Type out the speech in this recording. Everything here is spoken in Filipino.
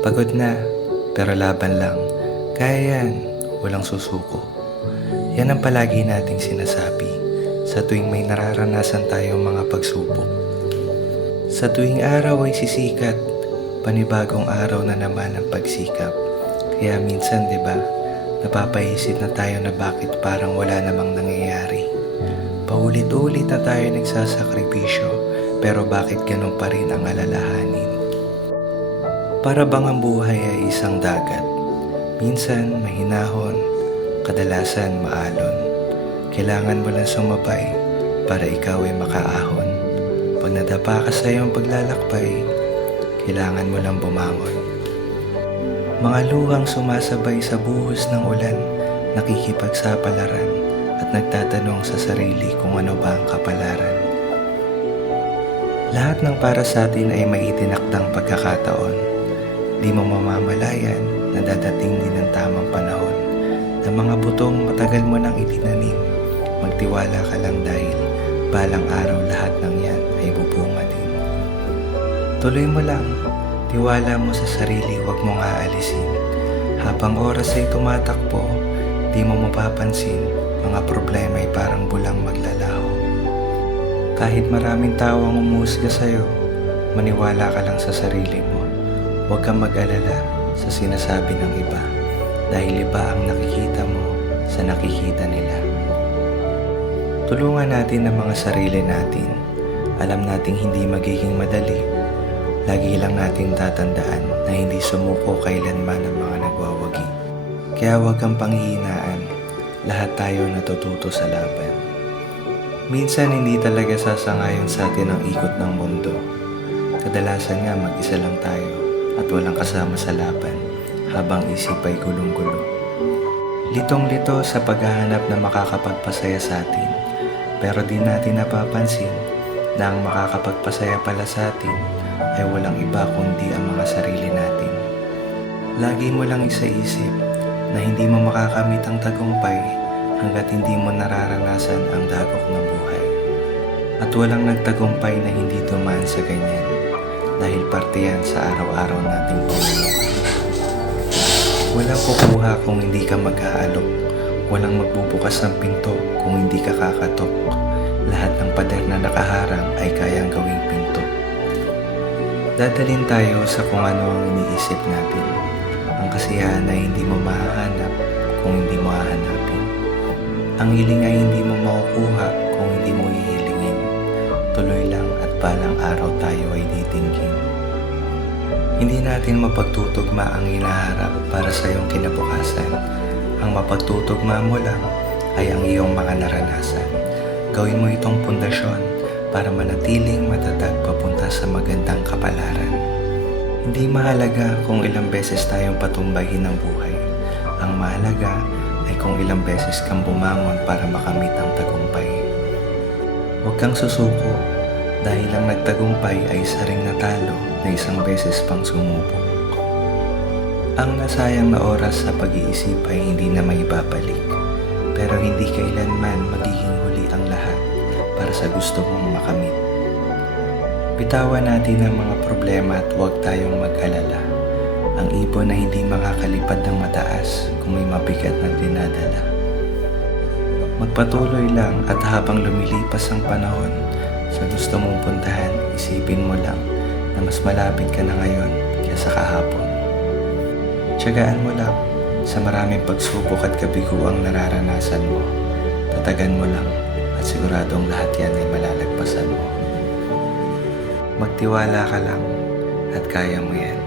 Pagod na, pero laban lang. Kaya yan, walang susuko. Yan ang palagi nating sinasabi sa tuwing may nararanasan tayong mga pagsubok. Sa tuwing araw ay sisikat, panibagong araw na naman ang pagsikap. Kaya minsan, di ba, napapaisip na tayo na bakit parang wala namang nangyayari. Paulit-ulit na tayo nagsasakripisyo, pero bakit ganun pa rin ang alalahanin? Para bang ang buhay ay isang dagat? Minsan mahinahon, kadalasan maalon. Kailangan mo lang sumabay para ikaw ay makaahon. Pag nadapa ka sa iyong paglalakbay, kailangan mo lang bumangon. Mga luhang sumasabay sa buhos ng ulan, nakikipagsapalaran at nagtatanong sa sarili kung ano ba ang kapalaran. Lahat ng para sa atin ay may itinakdang pagkakataon. Di mo mamamalayan na dadating din ang tamang panahon na mga butong matagal mo nang itinanim. Magtiwala ka lang dahil balang araw lahat ng yan ay bubunga din. Tuloy mo lang, tiwala mo sa sarili, huwag mong aalisin. Habang oras ay tumatakbo, di mo mapapansin, mga problema ay parang bulang maglalaho. Kahit maraming tao ang umusga sa'yo, maniwala ka lang sa sarili mo. Huwag kang mag-alala sa sinasabi ng iba dahil iba ang nakikita mo sa nakikita nila. Tulungan natin ang mga sarili natin. Alam nating hindi magiging madali. Lagi lang natin tatandaan na hindi sumuko kailanman ang mga nagwawagi. Kaya huwag kang panghihinaan. Lahat tayo natututo sa laban. Minsan hindi talaga sasangayon sa atin ang ikot ng mundo. Kadalasan nga mag-isa lang tayo at walang kasama sa laban habang isip ay gulong-gulo. Litong-lito sa paghahanap na makakapagpasaya sa atin, pero di natin napapansin na ang makakapagpasaya pala sa atin ay walang iba kundi ang mga sarili natin. Lagi mo lang isaisip na hindi mo makakamit ang tagumpay hanggat hindi mo nararanasan ang dagok ng buhay. At walang nagtagumpay na hindi dumaan sa ganyan. Dahil parte yan sa araw-araw nating pamumuhay. Walang kukuha kung hindi ka mag-aalok. Walang magbubukas ng pinto kung hindi ka kakatok. Lahat ng pader na nakaharang ay kayang gawing pinto. Dadalhin tayo sa kung ano ang iniisip natin. Ang kasiyahan ay hindi mo mahahanap kung hindi mo hahanapin. Ang hiling ay hindi mo makukuha kung hindi mo hihilingin. Tuloy lang at balang araw tayo ay titinggin. Hindi natin mapagtutugma ang hinaharap para sa iyong kinabukasan. Ang mapagtutugma mo lang ay ang iyong mga naranasan. Gawin mo itong pundasyon para manatiling matatag papunta sa magandang kapalaran. Hindi mahalaga kung ilang beses tayong patumbahin ng buhay. Ang mahalaga ay kung ilang beses kang bumangon para makamit ang tagumpay. Huwag kang susuko dahil ang nagtagumpay ay isa ring natalo na isang beses pang sumubok. Ang nasayang na oras sa pag-iisip ay hindi na maibabalik, pero hindi kailanman magiging huli ang lahat para sa gusto mong makamit. Bitawan natin ang mga problema at huwag tayong mag-alala. Ang ibon na hindi makakalipad ng mataas kung may mabigat na dinadala. Magpatuloy lang at habang lumilipas ang panahon, sa gusto mong puntahan, isipin mo lang na mas malapit ka na ngayon kaysa kahapon. Tiyagaan mo lang sa maraming pagsubok at kabiguang nararanasan mo. Tatagan mo lang at siguradong lahat yan ay malalagpasan mo. Magtiwala ka lang at kaya mo yan.